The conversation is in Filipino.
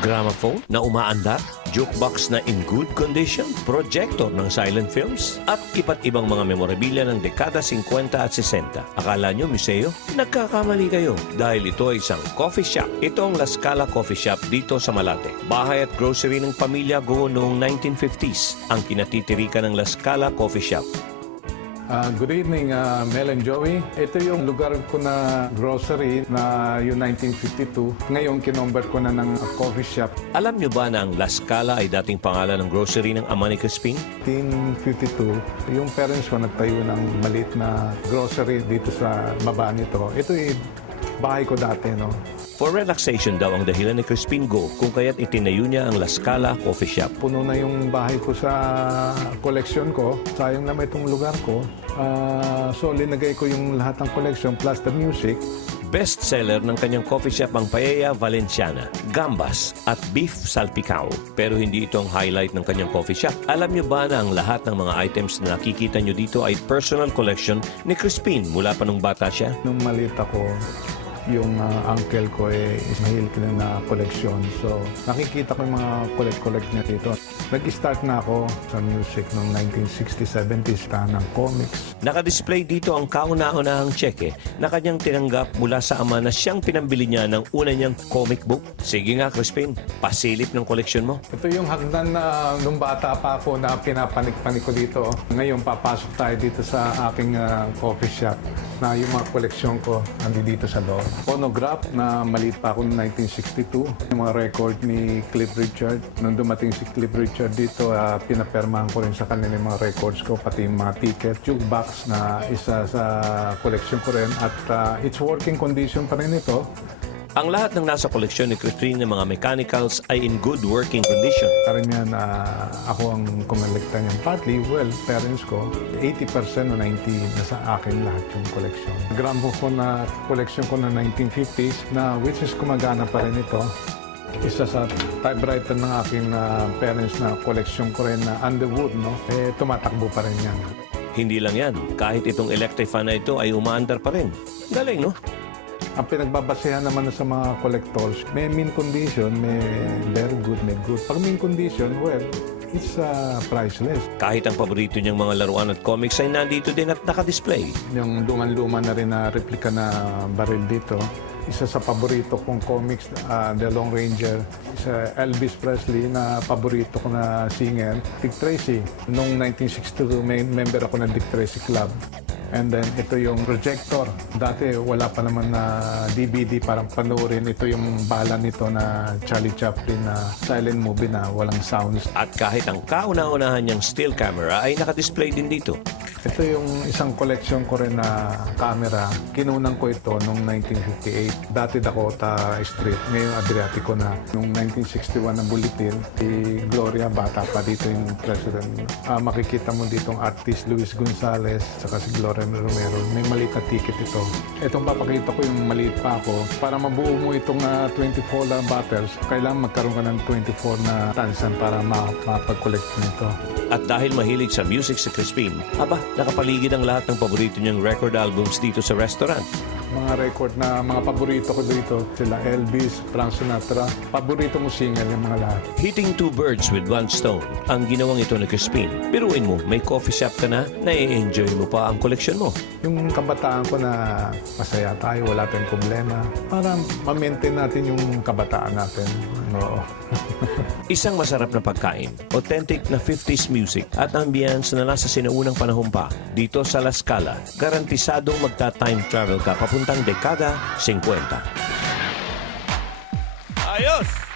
gramophone na umaandar, jukebox na in good condition, projector ng silent films, at iba't ibang mga memorabilia ng dekada 50 at 60. Akala nyo museo? Nagkakamali kayo dahil ito ay isang coffee shop. Ito ang La Scala Coffee Shop dito sa Malate. Bahay at grocery ng pamilya Go noong 1950s ang kinatitirikan ng La Scala Coffee Shop. Good evening, Mel and Joey. Ito yung lugar ko na grocery na yung 1952. Ngayon, kinomvert ko na ng coffee shop. Alam nyo ba na ang La Scala ay dating pangalan ng grocery ng ama ni Crispin? 1952, yung parents ko nagtayo ng maliit na grocery dito sa baba nito. Ito yung bahay ko dati, no? For relaxation daw ang dahilan ni Crispin Go kung kaya't itinayo niya ang La Scala Coffee Shop. Puno na yung bahay ko sa collection ko. Sayang naman itong lugar ko. So, linagay ko yung lahat ng collection plus the music. Best seller ng kanyang coffee shop ang paella valenciana, gambas at beef salpicao. Pero hindi ito ang highlight ng kanyang coffee shop. Alam niyo ba na ang lahat ng mga items na nakikita niyo dito ay personal collection ni Crispin mula pa nung bata siya? Nung maliit ako, yung uncle ko is mahilig na koleksyon. So, nakikita ko yung mga collect niya dito. Nag-start na ako sa music noong 1960s, 70s, ng comics. Nakadisplay dito ang kauna-unahang tseke na kanyang tinanggap mula sa ama na siyang pinambili niya ng una niyang comic book. Sige nga, Crispin, pasilip ng koleksyon mo. Ito yung hagdan na nung bata pa ako na pinapanik-panik ko dito. Ngayon, papasok tayo dito sa aking coffee shop na yung mga koleksyon ko andi dito sa loob. Phonograph na maliit pa ako noong 1962. Yung mga record ni Cliff Richard. Nung dumating si Cliff Richard dito, pinapermahan ko rin sa kanila yung mga records ko, pati yung mga ticket. Jukebox na isa sa collection ko rin. At it's working condition pa rin ito. Ang lahat ng nasa koleksyon ni Crispin ng mga mechanicals ay in good working condition. Karamihan ako ang kumelekta niyan. Partly, well, parents ko, 80% o 90% nasa akin lahat yung collection. Gramophone na collection ko na 1950s na which is gumagana pa rin ito. Isa sa typewriter ng aking parents na collection ko rin na Underwood, no? Tumatakbo pa rin yan. Hindi lang yan, kahit itong electric fan na ito ay umaandar pa rin. Galing, no? Ang pinagbabasehan naman sa mga collectors, may mint condition, may very good, may good. Pag mint condition, well, it's priceless. Kahit ang paborito niyang mga laruan at comics ay nandito din at nakadisplay. Yung luman-luma na rin na replika na baril dito. Isa sa paborito kong comics, The Lone Ranger. Isa Elvis Presley na paborito ko na singer, Dick Tracy. Noong 1962, may member ako ng Dick Tracy Club. And then, ito yung projector. Dati, wala pa naman na DVD parang panoorin. Ito yung bala nito na Charlie Chaplin na silent movie na walang sounds. At kahit ang kauna-unahan niyang still camera ay nakadisplay din dito. Ito yung isang collection ko rin na camera. Kinunan ko ito noong 1958. Dati Dakota Street, ngayon Adriatico na. Noong 1961 na bulletin, si Gloria, bata pa dito yung president. Makikita mo ditong artist Luis Gonzalez, saka si Gloria Romero. May maliit na ticket ito. Itong papakita ko yung maliit pa ako. Para mabuo mo itong 24 na batters, kailangan magkaroon ka ng 24 na tansan para mapag-collect nito. At dahil mahilig sa music si Crispin, nakapaligid ang lahat ng paborito niyang record albums dito sa restaurant. Mga record na mga paborito ko dito, sila Elvis, Frank Sinatra. Paborito mo singer yung mga lahat. Hitting two birds with one stone ang ginawang ito ni Crispin. Biruin mo, may coffee shop ka na, nai-enjoy mo pa ang koleksyon mo. Yung kabataan ko na masaya tayo, wala tayong problema. Para ma-maintain natin yung kabataan natin. Oo. Isang masarap na pagkain, authentic na 50s music at ambience na nasa sinaunang panahon pa dito sa La Scala. Garantisadong magta-time travel ka papuntang dekada 50. Ayos!